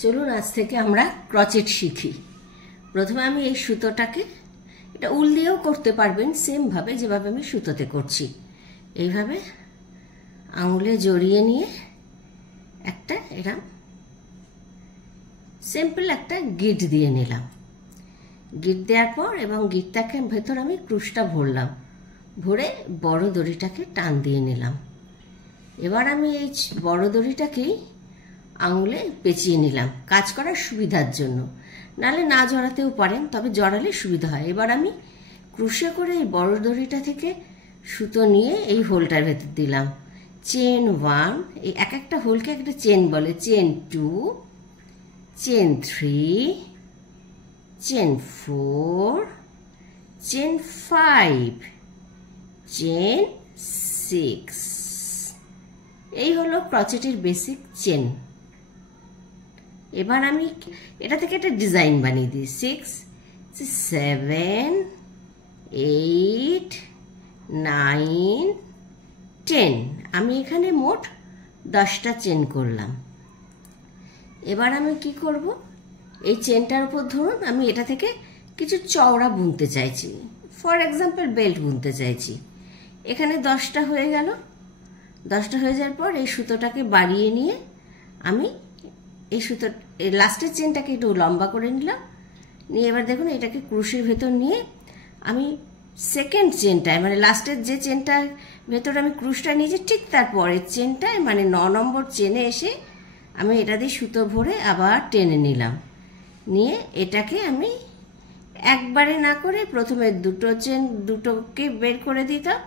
চলুন আজ থেকে আমরা ক্রচেট শিখি। প্রথমে আমি এই সুতোটাকে, এটা উল দিয়েও করতে পারবেন সেম ভাবে যেভাবে আমি সুতোতে করছি, এইভাবে আঙুলে জড়িয়ে নিয়ে একটা এরকম সিম্পল একটা গিট দিয়ে নিলাম। গিট দেওয়ার পর এবং গিটটাকে ভেতর আমি ক্রুশটা ভরলাম, ভরে বড় দড়িটাকে টান দিয়ে নিলাম। এবার আমি এই বড় দড়িটাকেই আঙুলে পেঁচিয়ে নিলাম কাজ করার সুবিধার জন্য, নালে না জড়াতেও পারেন, তবে জড়ালে সুবিধা হয়। এবার আমি ক্রুশে করে এই বড় দড়িটা থেকে সুতো নিয়ে এই হোলটার ভেতর দিলাম। চেন 1, এই এক একটা হোলকে একটা চেন বলে। Chain 2, chain 3, chain 4, chain 5, chain 6। এই হলো ক্রচেটের বেসিক চেন। এবার আমি এটা থেকে একটা ডিজাইন বানিয়ে দিই। 6, 7, 8, 9, 10। আমি এখানে মোট 10টা চেন করলাম। এবার আমি কি করব, এই চেনটার উপর ধরুন আমি এটা থেকে কিছু চওড়া বুনতে চাইছি, ফর এক্সাম্পল বেল্ট বুনতে চাইছি। এখানে 10টা হয়ে গেল। 10টা হয়ে যাওয়ার পর এই সুতোটাকে বাড়িয়ে নিয়ে আমি এই সুতো লাস্টের চেনটাকে একটু লম্বা করে নিলাম। নিয়ে এবার দেখুন এটাকে ক্রুশের ভেতর নিয়ে আমি সেকেন্ড চেনটায়, মানে লাস্টের যে চেনটার ভেতর আমি ক্রুশটা নিয়েছি ঠিক তার পরের চেনটায়, মানে 9 নম্বর চেনে এসে আমি এটা দিয়ে সুতো ভরে আবার টেনে নিলাম। নিয়ে এটাকে আমি একবারে না করে প্রথমে দুটোকে বের করে দিতাম,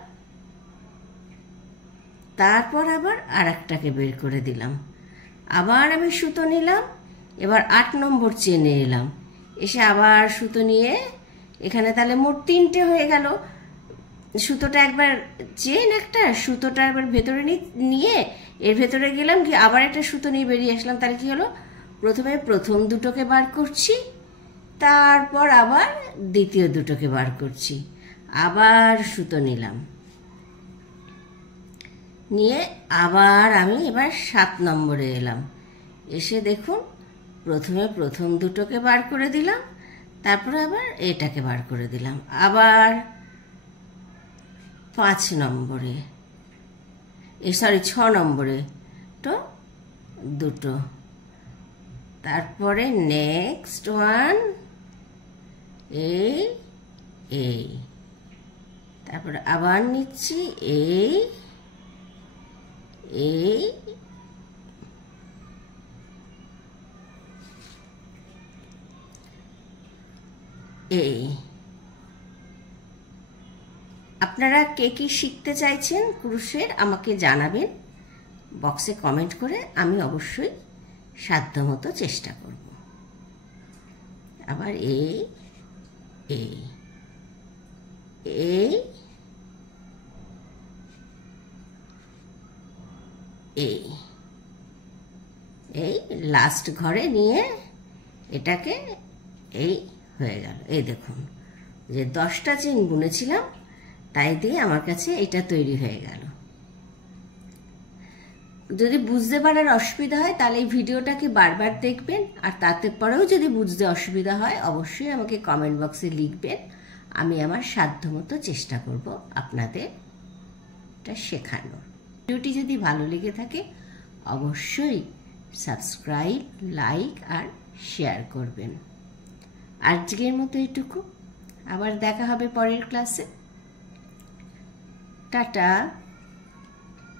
তারপর আবার আরেকটাকে বের করে দিলাম। আবার আমি সুতো নিলাম, এবার 8 নম্বর চেনে এলাম, এসে আবার সুতো নিয়ে এখানে তাহলে মোট 3টে হয়ে গেল। সুতোটা একবার চেন একটা, সুতোটা একবার ভেতরে নিয়ে এর ভেতরে গেলাম, কি আবার একটা সুতো নিয়ে বেরিয়ে আসলাম। তাহলে কি হলো, প্রথমে প্রথম দুটোকে বার করছি, তারপর আবার দ্বিতীয় দুটোকে বার করছি, আবার সুতো নিলাম, নিয়ে আবার আমি এবার 7 নম্বরে এলাম। এসে দেখুন প্রথমে প্রথম দুটোকে বার করে দিলাম, তারপরে আবার এটাকে বার করে দিলাম, আবার 5 নম্বরে, 6 নম্বরে তো দুটো, তারপরে নেক্সট ওয়ান এই, তারপরে আবার নিচ্ছি এই, আপনারা কে কি শিখতে চাইছেন ক্রুশের আমাকে জানাবেন বক্সে কমেন্ট করে, আমি অবশ্যই সাধ্যমতো চেষ্টা করব। আবার এই লাস্ট ঘরে নিয়ে এটাকে এই হয়ে গেল। এই দেখুন যে 10টা চেন বুনেছিলাম, তাই দিয়ে আমার কাছে এটা তৈরি হয়ে গেল। যদি বুঝতে পারার অসুবিধা হয় তাহলে এই ভিডিওটাকে বারবার দেখবেন, আর তাতে পরেও যদি বুঝতে অসুবিধা হয় অবশ্যই আমাকে কমেন্ট বক্সে লিখবেন। আমি আমার সাধ্যমতো চেষ্টা করব আপনাদের এটা শেখানোর। ভিডিওটি যদি ভালো লেগে থাকে অবশ্যই সাবস্ক্রাইব, লাইক আর শেয়ার করবেন। আজকের মতো এইটুকু, আবার দেখা হবে পরের ক্লাসে। টাটা।